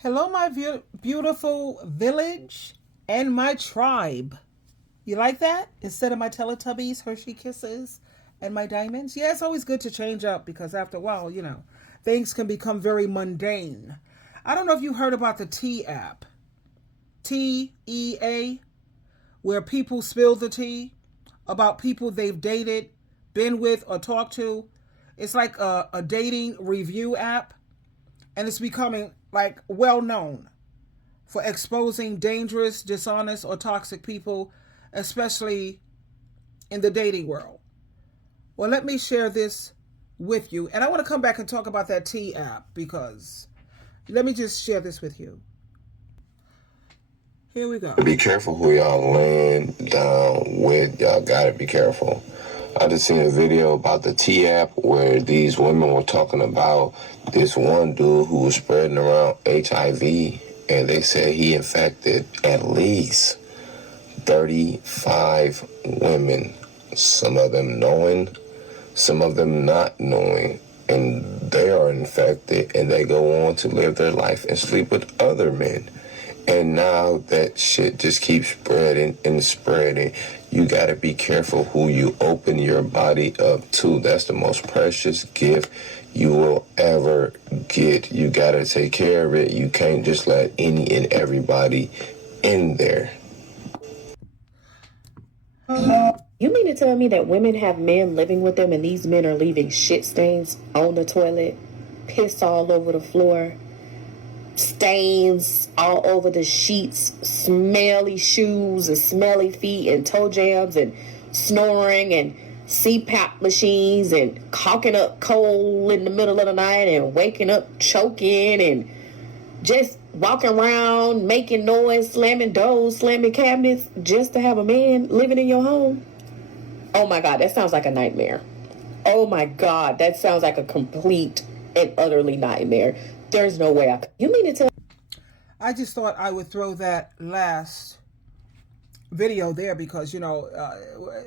Hello, my beautiful village and my tribe. You like that? Instead of my Teletubbies, Hershey Kisses, and my diamonds? Yeah, it's always good to change up because after a while, things can become very mundane. I don't know if you heard about the Tea app, TEA, where people spill the tea about people they've dated, been with, or talked to. It's like a dating review app, and it's becoming like well known for exposing dangerous, dishonest, or toxic people, especially in the dating world. Well, let me share this with you. And I want to come back and talk about that T app because let me just share this with you. Here we go. Be careful who y'all laying down with. Y'all gotta be careful. I just seen a video about the T app where these women were talking about this one dude who was spreading around HIV, and they said he infected at least 35 women, some of them knowing, some of them not knowing, and they are infected and they go on to live their life and sleep with other men. And now that shit just keeps spreading and spreading. You gotta be careful who you open your body up to. That's the most precious gift you will ever get. You gotta take care of it. You can't just let any and everybody in there. You mean to tell me that women have men living with them and these men are leaving shit stains on the toilet, piss all over the floor, stains all over the sheets, smelly shoes and smelly feet and toe jams and snoring and CPAP machines and caulking up coal in the middle of the night and waking up choking and just walking around making noise, slamming doors, slamming cabinets just to have a man living in your home? Oh my God, that sounds like a nightmare. Oh my God, that sounds like a complete and utterly nightmare. There's no way You mean to tell... I just thought I would throw that last video there because,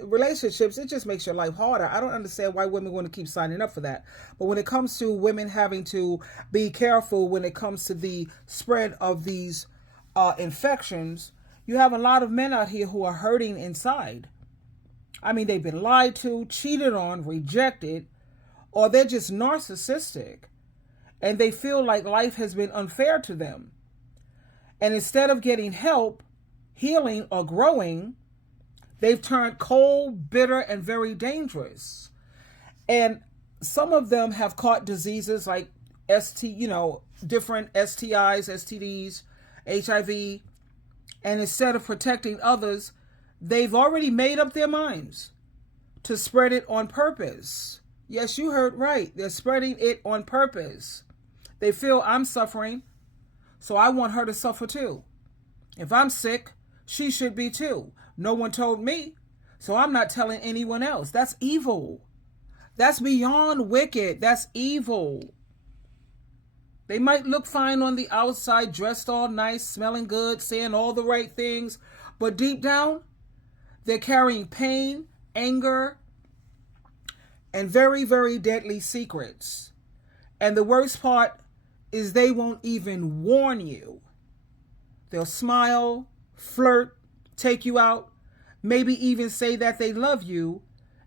relationships, it just makes your life harder. I don't understand why women want to keep signing up for that. But when it comes to women having to be careful when it comes to the spread of these infections, you have a lot of men out here who are hurting inside. I mean, they've been lied to, cheated on, rejected, or they're just narcissistic. And they feel like life has been unfair to them. And instead of getting help, healing, or growing, they've turned cold, bitter, and very dangerous. And some of them have caught diseases like different STIs, STDs, HIV. And instead of protecting others, they've already made up their minds to spread it on purpose. Yes, you heard right. They're spreading it on purpose. They feel I'm suffering, so I want her to suffer too. If I'm sick, she should be too. No one told me, so I'm not telling anyone else. That's evil. That's beyond wicked. That's evil. They might look fine on the outside, dressed all nice, smelling good, saying all the right things, but deep down, they're carrying pain, anger, and very, very deadly secrets. And the worst part is they won't even warn you. They'll smile, flirt, take you out, maybe even say that they love you,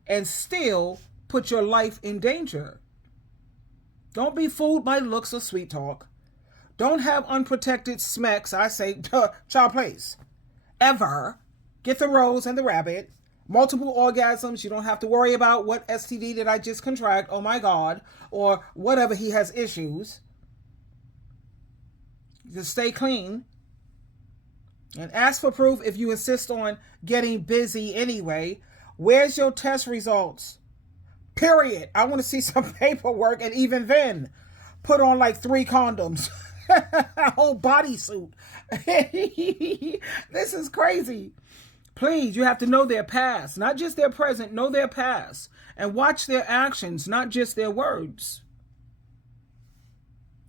and still put your life in danger. Don't be fooled by looks or sweet talk. Don't have unprotected smacks, I say, child place. Ever. Get the rose and the rabbit. Multiple orgasms. You don't have to worry about what STD did I just contract, oh my God, or whatever he has issues. Just stay clean. And ask for proof if you insist on getting busy anyway. Where's your test results? Period. I want to see some paperwork, and even then, put on like 3 condoms. A whole bodysuit. This is crazy. Please, you have to know their past, not just their present, know their past. And watch their actions, not just their words.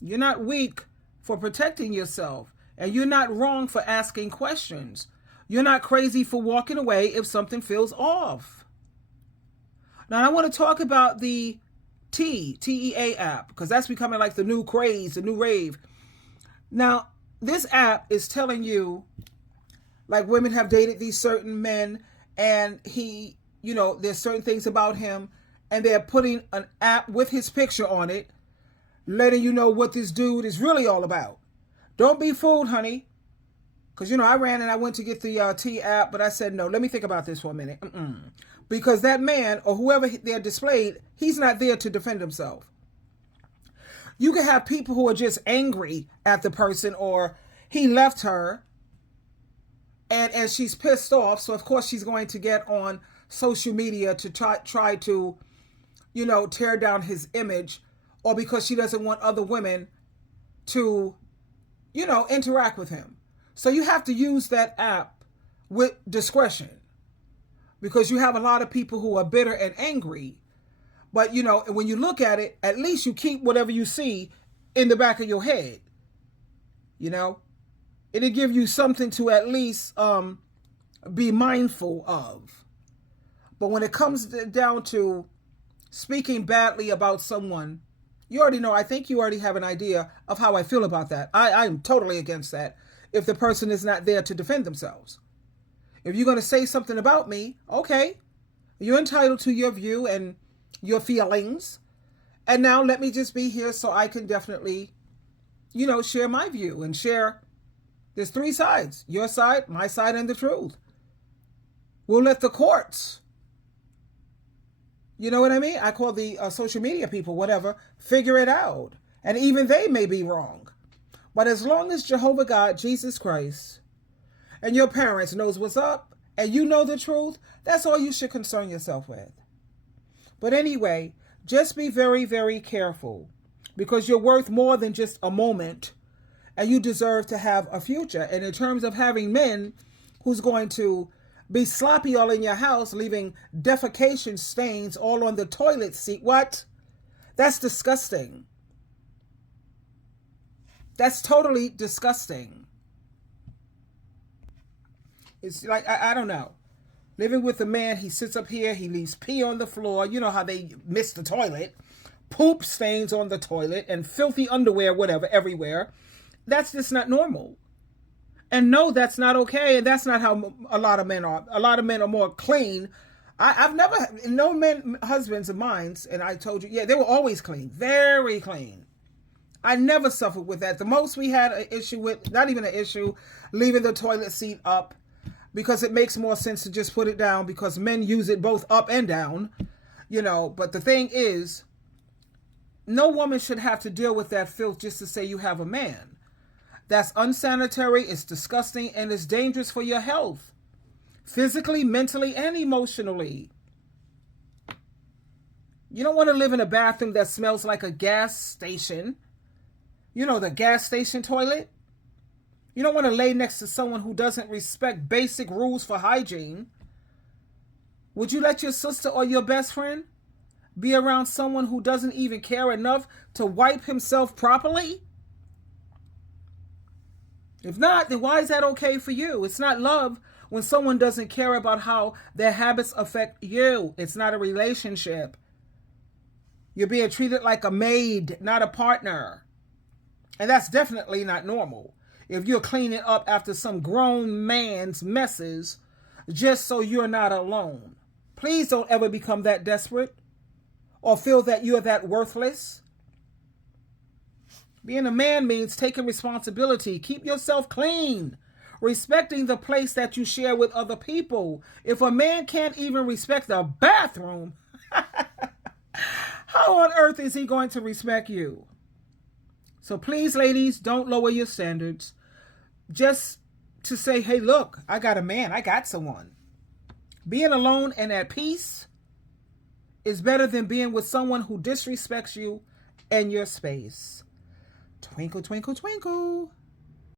You're not weak for protecting yourself, and you're not wrong for asking questions. You're not crazy for walking away if something feels off. Now, I want to talk about the TEA app, because that's becoming like the new craze, the new rave. Now, this app is telling you, like, women have dated these certain men, and he, there's certain things about him, and they're putting an app with his picture on it, letting you know what this dude is really all about. Don't be fooled, honey. Because, I ran and I went to get the T app, but I said, no, let me think about this for a minute. Because that man, or whoever they're displayed, he's not there to defend himself. You can have people who are just angry at the person, or he left her and she's pissed off. So, of course, she's going to get on social media to try to, tear down his image, or because she doesn't want other women to, interact with him. So you have to use that app with discretion, because you have a lot of people who are bitter and angry. But, when you look at it, at least you keep whatever you see in the back of your head. It'll give you something to at least be mindful of. But when it comes down to speaking badly about someone, you already know, I think you already have an idea of how I feel about that. I'm totally against that if the person is not there to defend themselves. If you're going to say something about me, okay, you're entitled to your view and your feelings. And now let me just be here so I can definitely, share my view and share. There's three sides: your side, my side, and the truth. We'll let the courts, you know what I mean? I call the social media people, whatever, figure it out. And even they may be wrong. But as long as Jehovah God, Jesus Christ, and your parents knows what's up, and you know the truth, that's all you should concern yourself with. But anyway, just be very, very careful, because you're worth more than just a moment, and you deserve to have a future. And in terms of having men who's going to be sloppy all in your house, leaving defecation stains all on the toilet seat, what? That's disgusting. That's totally disgusting. It's like, I don't know. Living with a man, he sits up here, he leaves pee on the floor. You know how they miss the toilet. Poop stains on the toilet and filthy underwear, whatever, everywhere. That's just not normal. And no, that's not okay. And that's not how a lot of men are. A lot of men are more clean. I've never, no men, husbands of mine, and I told you, yeah, they were always clean, very clean. I never suffered with that. The most we had an issue with, not even an issue, leaving the toilet seat up, because it makes more sense to just put it down, because men use it both up and down, But the thing is, no woman should have to deal with that filth just to say you have a man. That's unsanitary, it's disgusting, and it's dangerous for your health, physically, mentally, and emotionally. You don't want to live in a bathroom that smells like a gas station. The gas station toilet. You don't want to lay next to someone who doesn't respect basic rules for hygiene. Would you let your sister or your best friend be around someone who doesn't even care enough to wipe himself properly? If not, then why is that okay for you? It's not love when someone doesn't care about how their habits affect you. It's not a relationship. You're being treated like a maid, not a partner. And that's definitely not normal. If you're cleaning up after some grown man's messes just so you're not alone. Please don't ever become that desperate or feel that you're that worthless. Being a man means taking responsibility. Keep yourself clean. Respecting the place that you share with other people. If a man can't even respect the bathroom, how on earth is he going to respect you? So please, ladies, don't lower your standards. Just to say, hey, look, I got a man. I got someone. Being alone and at peace is better than being with someone who disrespects you and your space. Twinkle, twinkle, twinkle.